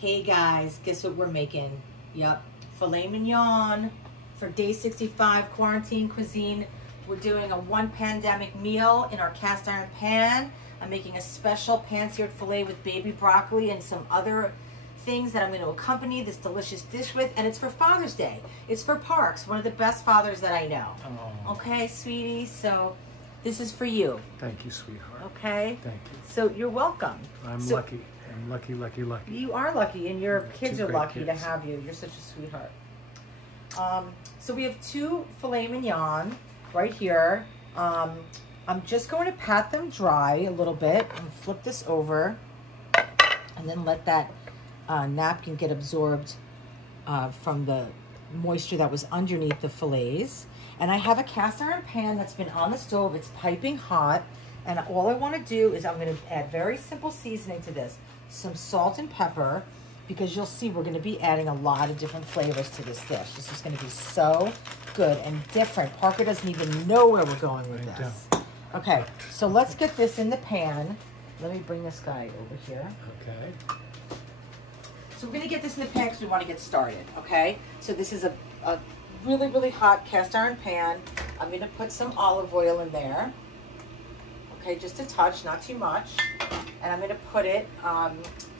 Hey guys, guess what we're making? Yep, filet mignon for day 65 quarantine cuisine. We're doing a one pandemic meal in our cast iron pan. I'm making a special pan-seared filet with baby broccoli and some other things that I'm going to accompany this delicious dish with, and it's for Father's Day. It's for Parks, one of the best fathers that I know. Oh. Okay, sweetie, so this is for you. Thank you, sweetheart. Okay? Thank you. So you're welcome. I'm lucky. I'm lucky, lucky, lucky. You are lucky, and your kids are lucky kids to have you. You're such a sweetheart. So we have 2 filet mignon right here. I'm just going to pat them dry a little bit and flip this over and then let that napkin get absorbed from the moisture that was underneath the fillets. And I have a cast iron pan that's been on the stove. It's piping hot. And all I want to do is I'm going to add very simple seasoning to this. Some salt and pepper, because you'll see we're going to be adding a lot of different flavors to this dish. This is going to be so good and different. Parker doesn't even know where we're going with this. Okay, so let's get this in the pan. Let me bring this guy over here. Okay. So we're going to get this in the pan because we want to get started, okay? So this is a really, really hot cast iron pan. I'm going to put some olive oil in there. Okay, just a touch, not too much. And I'm going to put it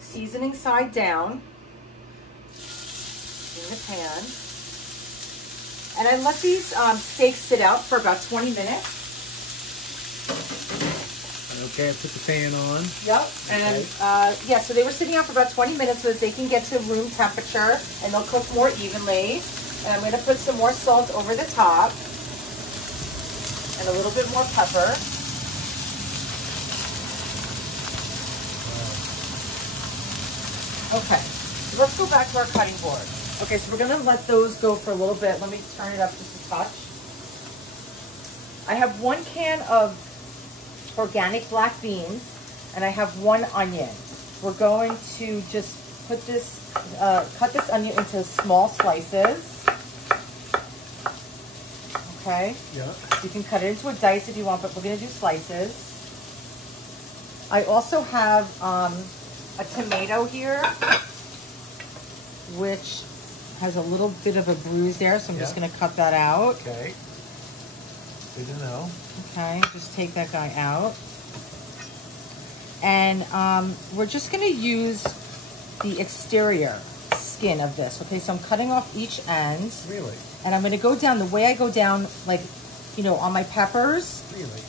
seasoning side down in the pan. And I let these steaks sit out for about 20 minutes. Okay, I put the pan on. Yep, and okay. Yeah, so they were sitting out for about 20 minutes so that they can get to room temperature and they'll cook more evenly. And I'm going to put some more salt over the top and a little bit more pepper. Okay, so let's go back to our cutting board. Okay, so we're going to let those go for a little bit. Let me turn it up just a touch. I have 1 can of organic black beans, and I have 1 onion. We're going to just put this, cut this onion into small slices. Okay? Yeah. You can cut it into a dice if you want, but we're going to do slices. I also have a tomato here, which has a little bit of a bruise there, so I'm just going to cut that out. Okay. Good to know. Okay, just take that guy out. And we're just going to use the exterior skin of this. Okay, so I'm cutting off each end. Really? And I'm going to go down the way I go down, like, you know, on my peppers. Really?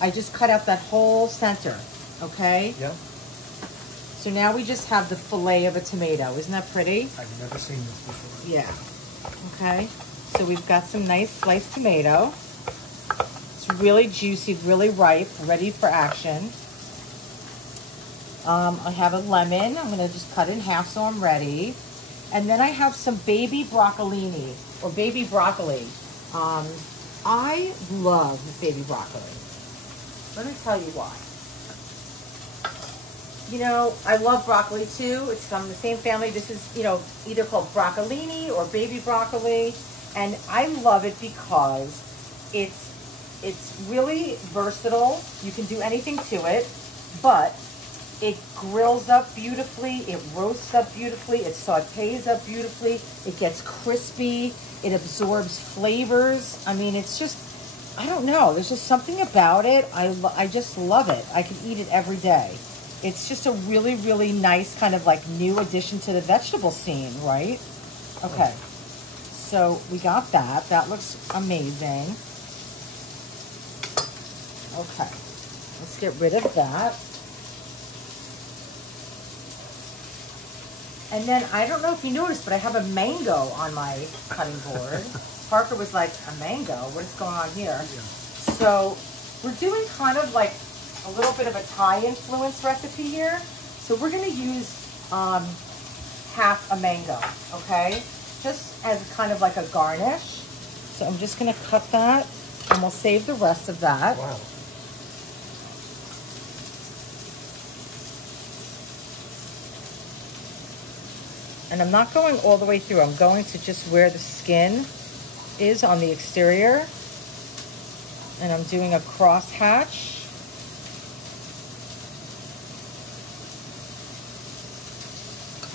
I just cut out that whole center. Okay? Yeah. So now we just have the fillet of a tomato. Isn't that pretty? I've never seen this before. Yeah. Okay. So we've got some nice sliced tomato. It's really juicy, really ripe, ready for action. I have a lemon. I'm going to just cut it in half so I'm ready. And then I have some baby broccolini, or baby broccoli. I love baby broccoli. Let me tell you why. You know, I love broccoli too. It's from the same family. This is, you know, either called broccolini or baby broccoli. And I love it because it's really versatile. You can do anything to it, but it grills up beautifully. It roasts up beautifully. It sautés up beautifully. It gets crispy. It absorbs flavors. I mean, it's just, I don't know. There's just something about it. I just love it. I could eat it every day. It's just a really, really nice kind of like new addition to the vegetable scene, right? Okay. So we got that. That looks amazing. Okay. Let's get rid of that. And then, I don't know if you noticed, but I have a mango on my cutting board. Parker was like, a mango? What is going on here? Yeah. So we're doing kind of like a little bit of a Thai influence recipe here. So we're going to use half a mango, okay? Just as kind of like a garnish. So I'm just going to cut that, and we'll save the rest of that. Wow. And I'm not going all the way through. I'm going to just where the skin is on the exterior. And I'm doing a cross hatch.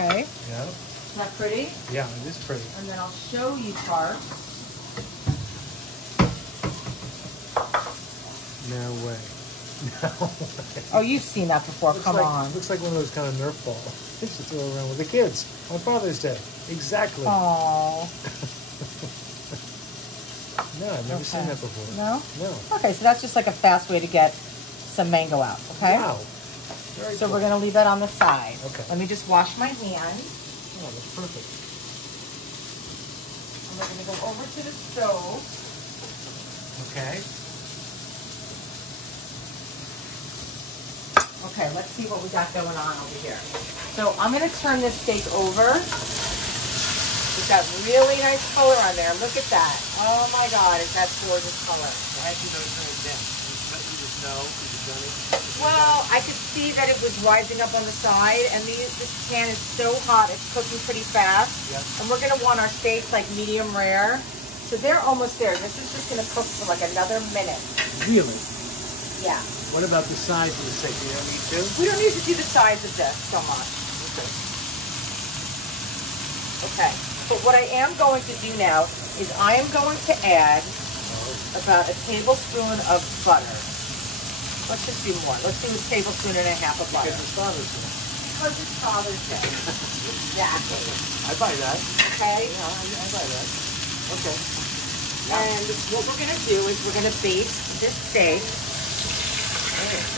Okay. Yeah. Isn't that pretty? Yeah, it is pretty. And then I'll show you part. No way. No way. Oh, you've seen that before. Come on. Looks like one of those kind of Nerf balls. They used to throw around with the kids on Father's Day. Exactly. Oh. No, I've never seen that before. No? No. Okay, so that's just like a fast way to get some mango out, okay? Wow. Very So cool. we're going to leave that on the side. Okay. Let me just wash my hands. Oh, that's perfect. And we're going to go over to the stove. Okay. Okay, let's see what we got going on over here. So I'm going to turn this steak over. It's got really nice color on there. Look at that. Oh my God, is that gorgeous color. Why did you know turn it down? You just know because you've done it? Well, I could see that it was rising up on the side, and this pan is so hot, it's cooking pretty fast. Yep. And we're going to want our steaks like medium rare. So they're almost there. This is just going to cook for like another minute. Really? Yeah. What about the size of the steak? You don't need to? We don't need to do the size of this so much. Okay. Okay. But what I am going to do now is I am going to add about a tablespoon of butter. Let's just do more. Let's do a tablespoon and a half of butter. Because it's Father's Day. Because it's Father's Day. Exactly. I buy that. Okay? Yeah, I buy that. Okay. And what we're going to do is we're going to baste this steak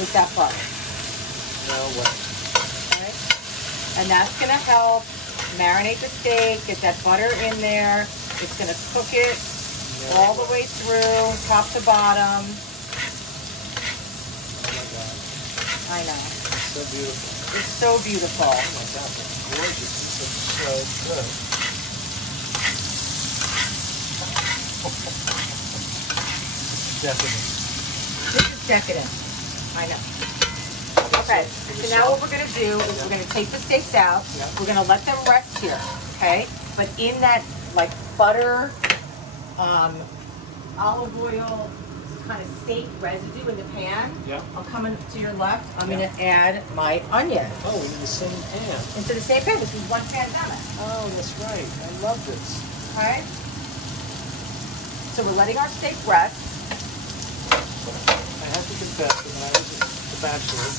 with that butter. No way. Okay? And that's going to help marinate the steak, get that butter in there. It's going to cook it all the way through, top to bottom. Oh my God. I know. It's so beautiful. It's so beautiful. Oh my God, that's gorgeous. This looks so good. Definitely. This is decadent. I know. Okay, so now what we're going to do is we're going to take the steaks out. Yeah. We're going to let them rest here, okay? But in that, like, butter, olive oil, kind of steak residue in the pan, Yeah. I'll come in to your left. I'm going to add my onion Oh, into the same pan. into the same pan. This is one pandemic, Oh, that's right. I love this. okay? So we're letting our steak rest. I have to confess that when I was a bachelor,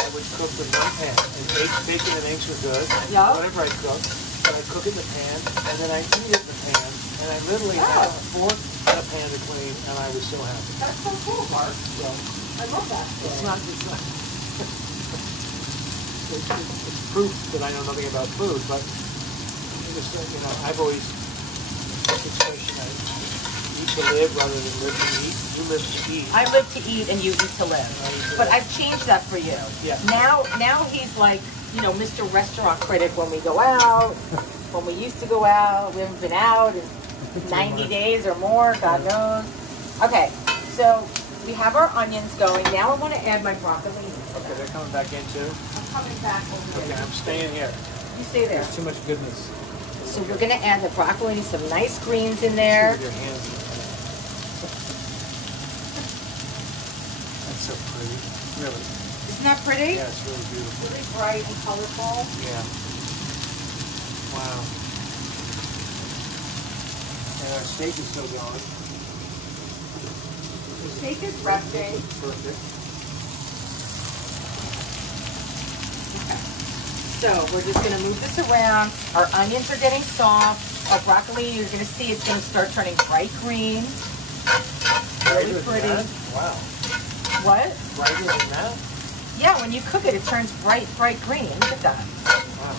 I would cook with one pan. And bacon and eggs were good. Yeah. Whatever I cooked. But I cook in the pan, and then I eat it in the pan. And I literally had a fork and a pan to clean, and I was so happy. That's so cool, Mark. So, I love that. it's not it's proof that I know nothing about food, but just, you know, I've always this expression, I eat to live rather than live to eat. You live to eat. I live to eat and you eat to live. But I've changed that for you. Yeah. Now he's like, you know, Mr. Restaurant Critic when we go out, when we used to go out. We haven't been out in 90 days or more, God knows. Okay, so we have our onions going. Now I want to add my broccolini. Okay, they're coming back in too? I'm coming back over Okay, here. I'm staying here. You stay there. There's too much goodness. So we're going to add the broccoli, some nice greens in there. With your hands in it. That's so pretty. Really. Isn't that pretty? Yeah, it's really beautiful. Really bright and colorful. Yeah. Wow. And our steak is still going. The steak is resting. Perfect. So we're just going to move this around. Our onions are getting soft. Our broccoli, you're going to see it's going to start turning bright green. Really pretty. Wow. What? Brighter than that? Yeah, when you cook it, it turns bright green. Look at that. Wow.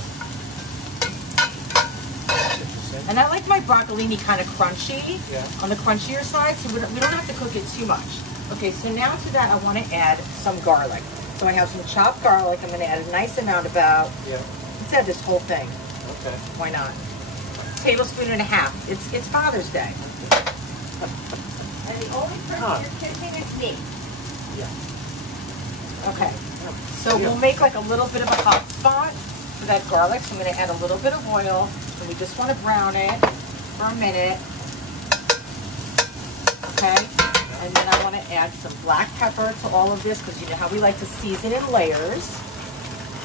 That's interesting. And I like my broccolini kind of crunchy, Yeah. on the crunchier side, so we don't have to cook it too much. Okay, so now to that I want to add some garlic. So I have some chopped garlic. I'm going to add a nice amount, about, Yeah. let's add this whole thing. Okay. Why not? Tablespoon and a half. It's Father's Day. And the only person you're kissing is me. Yeah. Okay. So we'll make like a little bit of a hot spot for that garlic. So I'm going to add a little bit of oil. And we just want to brown it for a minute. Okay. And then I want to add some black pepper to all of this because you know how we like to season in layers.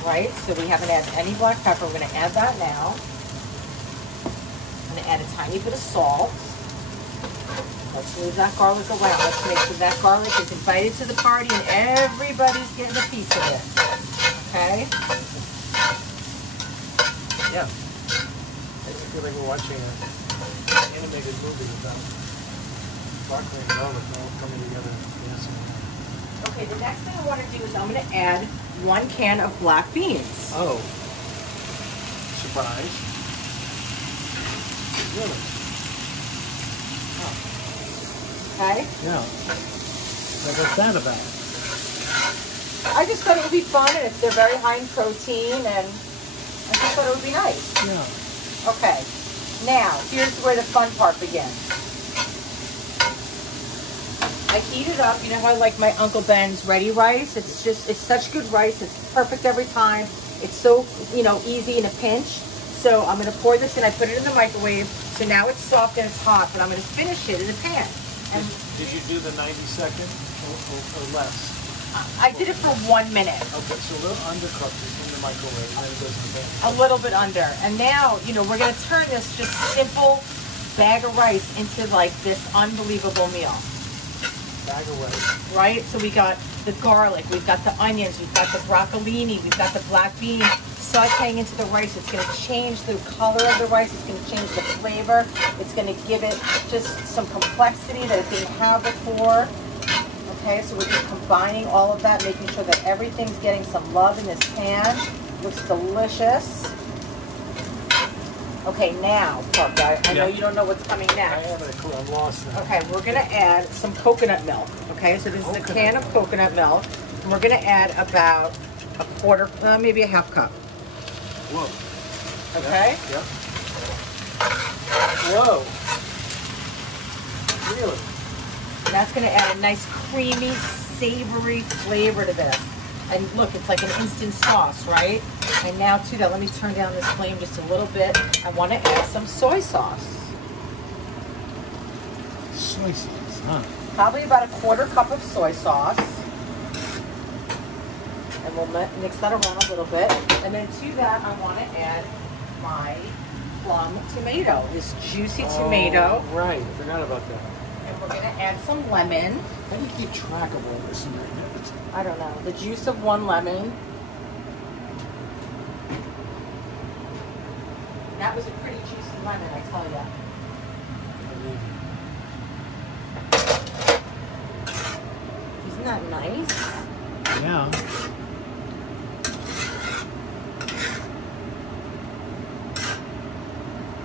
right? So we haven't added any black pepper. We're gonna add that now. I'm gonna add a tiny bit of salt. Let's move that garlic around. Let's make sure that garlic is invited to the party and everybody's getting a piece of it. Okay? Yeah. I feel like we're watching an animated movie about broccoli and garlic all coming together. Okay, the next thing I want to do is I'm going to add 1 can of black beans. Oh. Surprise. Really? Oh. Okay? Yeah. What's that about? I just thought it would be fun, and if they're very high in protein, and I just thought it would be nice. Yeah. Okay. Now, here's where the fun part begins. I heat it up. You know how I like my Uncle Ben's ready rice? It's such good rice. It's perfect every time. It's so, easy in a pinch. So I'm going to pour this in. I put it in the microwave. So now it's soft and it's hot, but I'm going to finish it in a pan. And did you do the 90-second or less? I did it for 1 minute. Okay, so a little undercooked in the microwave, and then it goes in the pan. A little bit under. And now, we're going to turn this just simple bag of rice into like this unbelievable meal. Bag of rice. Right? So we got the garlic, we've got the onions, we've got the broccolini, we've got the black beans sauteing into the rice. It's going to change the color of the rice. It's going to change the flavor. It's going to give it just some complexity that it didn't have before. Okay, so we're just combining all of that, making sure that everything's getting some love in this pan. Looks delicious. Okay, now, Parker, I know you don't know what's coming next. I have a clue. I'm lost now. Okay, we're going to add some coconut milk. Okay, so this is a can of coconut milk. And we're going to add about a quarter, maybe a half cup. Whoa. Okay? Yep. Whoa. Really? That's going to add a nice creamy, savory flavor to this. And look, it's like an instant sauce, right? And now to that, let me turn down this flame just a little bit. I want to add some soy sauce. Soy sauce, huh? Probably about a quarter cup of soy sauce. And we'll mix that around a little bit. And then to that, I want to add my plum tomato, this juicy tomato. Right, I forgot about that. And we're going to add some lemon. How do you keep track of all this? I don't know. The juice of 1 lemon. That was a pretty juicy lemon, I tell you. Isn't that nice? Yeah.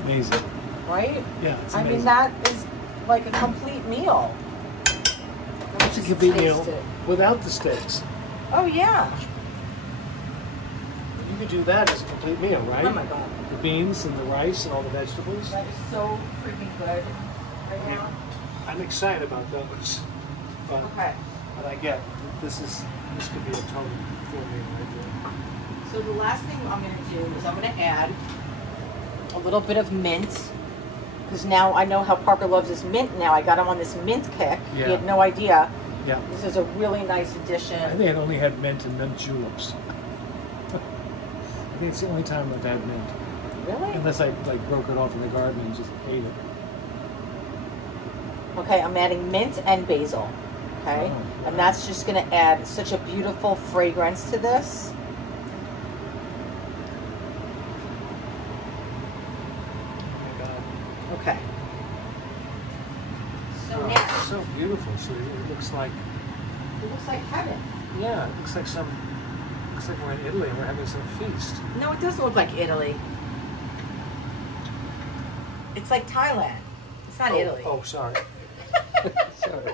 Amazing. Right? Yeah, it's I amazing. mean, that is like a complete meal. It's a complete meal without the steaks. Oh, yeah. You could do that as a complete meal, right? Oh, my God. The beans and the rice and all the vegetables. That is so freaking good right now. I'm excited about those. But, Okay. but I get this could be a total full meal right there. So the last thing I'm going to do is I'm going to add a little bit of mint. Because now I know how Parker loves his mint now. I got him on this mint kick. Yeah. He had no idea. Yeah. This is a really nice addition. I think it only had mint and mint juleps. I think it's the only time I've had mint. Really? Unless I broke it off in the garden and just ate it. Okay, I'm adding mint and basil. Okay? Oh, wow. And that's just going to add such a beautiful fragrance to this. Okay. So Oh, now, it's so beautiful. So it looks like heaven. yeah, it looks like we're in Italy and we're having some feast. No, it doesn't look like Italy. It's like Thailand. It's not Italy. Oh, sorry. Sorry.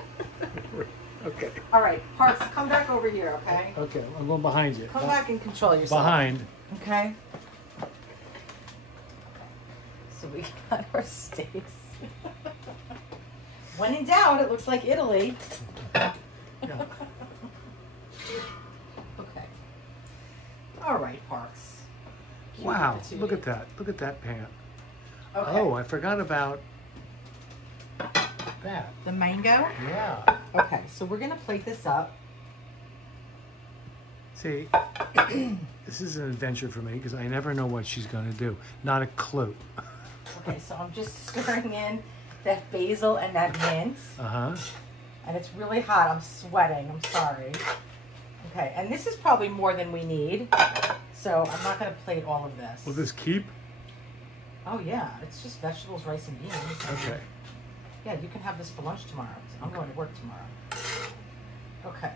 Okay. All right, Parks, come back over here, okay? Okay, I'm going behind you. Come back and control yourself. Behind. Okay? So we got our steaks. When in doubt, it looks like Italy. Yeah. Okay. All right, Parks. Wow, look at that. Look at that pan. Okay. Oh, I forgot about that. The mango? Yeah. Okay, so we're going to plate this up. See, this is an adventure for me because I never know what she's going to do. Not a clue. Okay, so I'm just stirring in that basil and that mint. Uh-huh. And it's really hot. I'm sweating. I'm sorry. Okay, and this is probably more than we need. So I'm not going to plate all of this. Will this keep? Oh, yeah. It's just vegetables, rice, and beans. Okay. Yeah, you can have this for lunch tomorrow. I'm going to work tomorrow. Okay.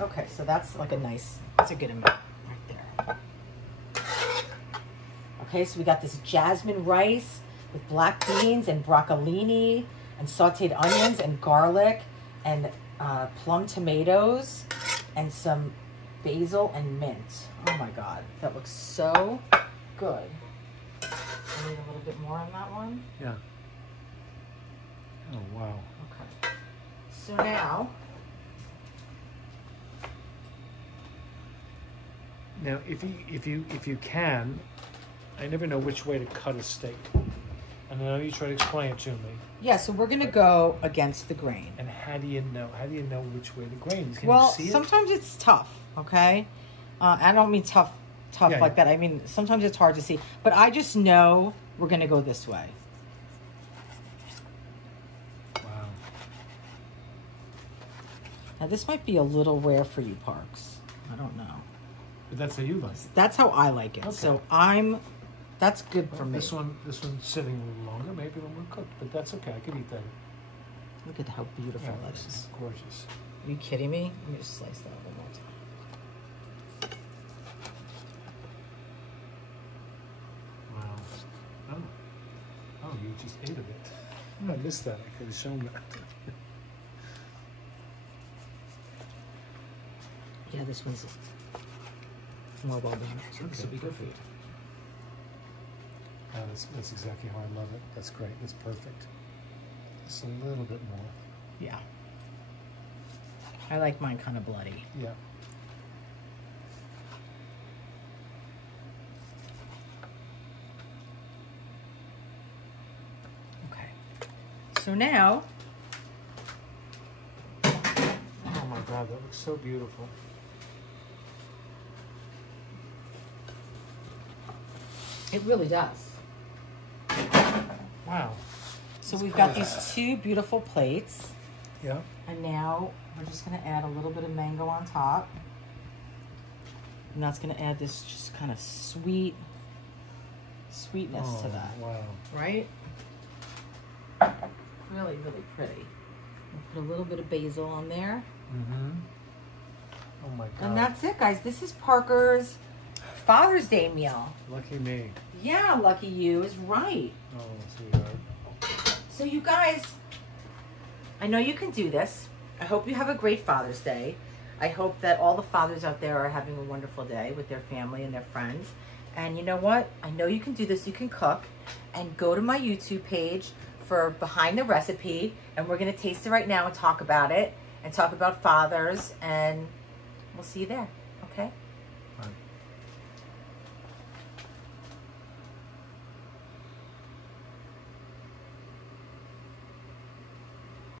Okay, so that's like that's a good amount right there. Okay, so we got this jasmine rice with black beans and broccolini and sauteed onions and garlic and plum tomatoes and some basil and mint. Oh my God, that looks so good. I need a little bit more on that one. Yeah. Oh, wow. Okay. So now, if you can, I never know which way to cut a steak. And I know you try to explain it to me. yeah, so we're gonna go against the grain. And how do you know? How do you know which way the grain is? Can Well, you see it? sometimes it's tough, okay? I don't mean tough Yeah, like that. I mean, sometimes it's hard to see. But I just know we're gonna go this way. Wow. Now, this might be a little rare for you, Parks. I don't know. But that's how you like it. That's how I like it. Okay. So that's good for me. This one's sitting a little longer, maybe a little more cooked, but that's okay. I could eat that. Look at how beautiful Yeah, that this is. is gorgeous. Are you kidding me? Let me just slice that one more time. Wow. Oh, you just ate a bit. I missed that. I could have shown that. Yeah, this one's more well done. So this will be good for you. That's exactly how I love it. That's great. That's perfect. Just a little bit more. Yeah. I like mine kind of bloody. Yeah. Okay. So now, Oh my God, that looks so beautiful. it really does. Wow. So we've got these two beautiful plates. Yeah. And now we're just going to add a little bit of mango on top. And that's going to add this just kind of sweetness to that. Wow. Right? Really, really pretty. We'll put a little bit of basil on there. Mm-hmm. Oh my God. And that's it, guys. This is Parker's Father's Day meal. Lucky me. Yeah, lucky you is right. Oh, sweetheart. So you guys, I know you can do this. I hope you have a great Father's Day. I hope that all the fathers out there are having a wonderful day with their family and their friends. And you know what? I know you can do this. You can cook. And go to my YouTube page for Behind the Recipe. And we're going to taste it right now and talk about it. And talk about fathers. And we'll see you there. Okay? Bye.